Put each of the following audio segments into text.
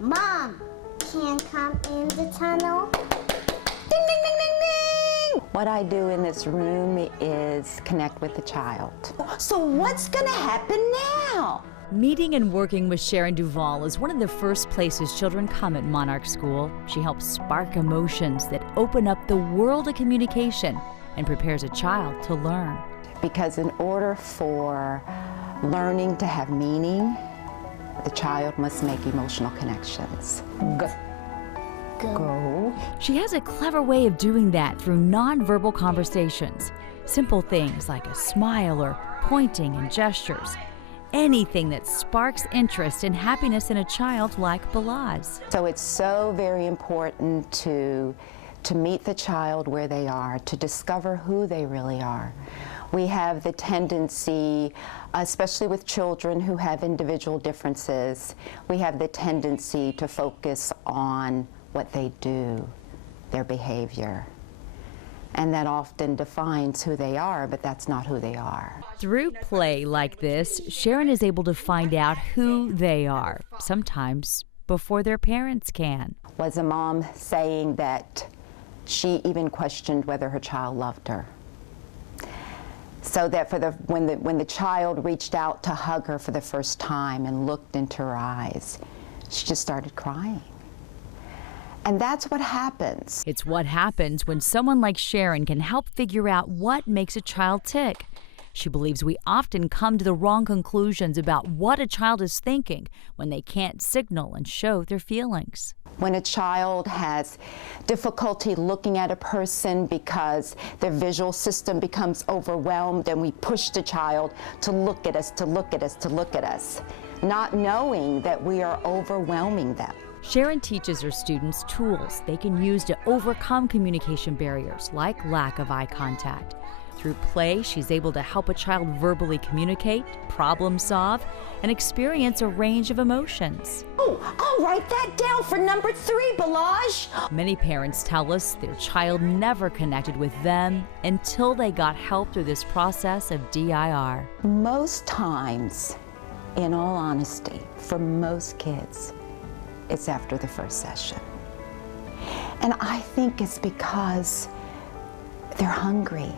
Mom, can come in the tunnel? Ding, ding, ding, ding, ding! What I do in this room is connect with the child. So what's gonna happen now? Meeting and working with Sharon Duval is one of the first places children come at Monarch School. She helps spark emotions that open up the world of communication and prepares a child to learn. Because in order for learning to have meaning, the child must make emotional connections. Go. She has a clever way of doing that through nonverbal conversations. Simple things like a smile or pointing and gestures. Anything that sparks interest and happiness in a child like Balazs. So it's so very important to meet the child where they are, to discover who they really are. We have the tendency, especially with children who have individual differences, we have the tendency to focus on what they do, their behavior. And that often defines who they are, but that's not who they are. Through play like this, Sharon is able to find out who they are, sometimes before their parents can. Was a mom saying that she even questioned whether her child loved her. So that when the child reached out to hug her for the first time and looked into her eyes, she just started crying. And that's what happens. It's what happens when someone like Sharon can help figure out what makes a child tick. She believes we often come to the wrong conclusions about what a child is thinking when they can't signal and show their feelings. When a child has difficulty looking at a person because their visual system becomes overwhelmed, and we push the child to look at us, to look at us, to look at us, not knowing that we are overwhelming them. Sharon teaches her students tools they can use to overcome communication barriers like lack of eye contact. Through play, she's able to help a child verbally communicate, problem solve, and experience a range of emotions. Oh, I'll write that down for number 3, Balazs. Many parents tell us their child never connected with them until they got help through this process of DIR. Most times, in all honesty, for most kids, it's after the first session. And I think it's because they're hungry.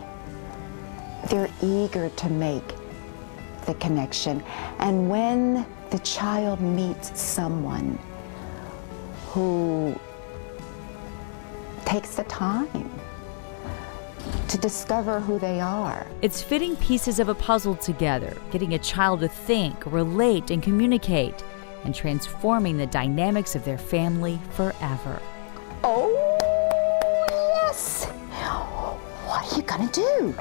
They're eager to make the connection. And when the child meets someone who takes the time to discover who they are. It's fitting pieces of a puzzle together, getting a child to think, relate, and communicate, and transforming the dynamics of their family forever. Oh, yes! What are you gonna do?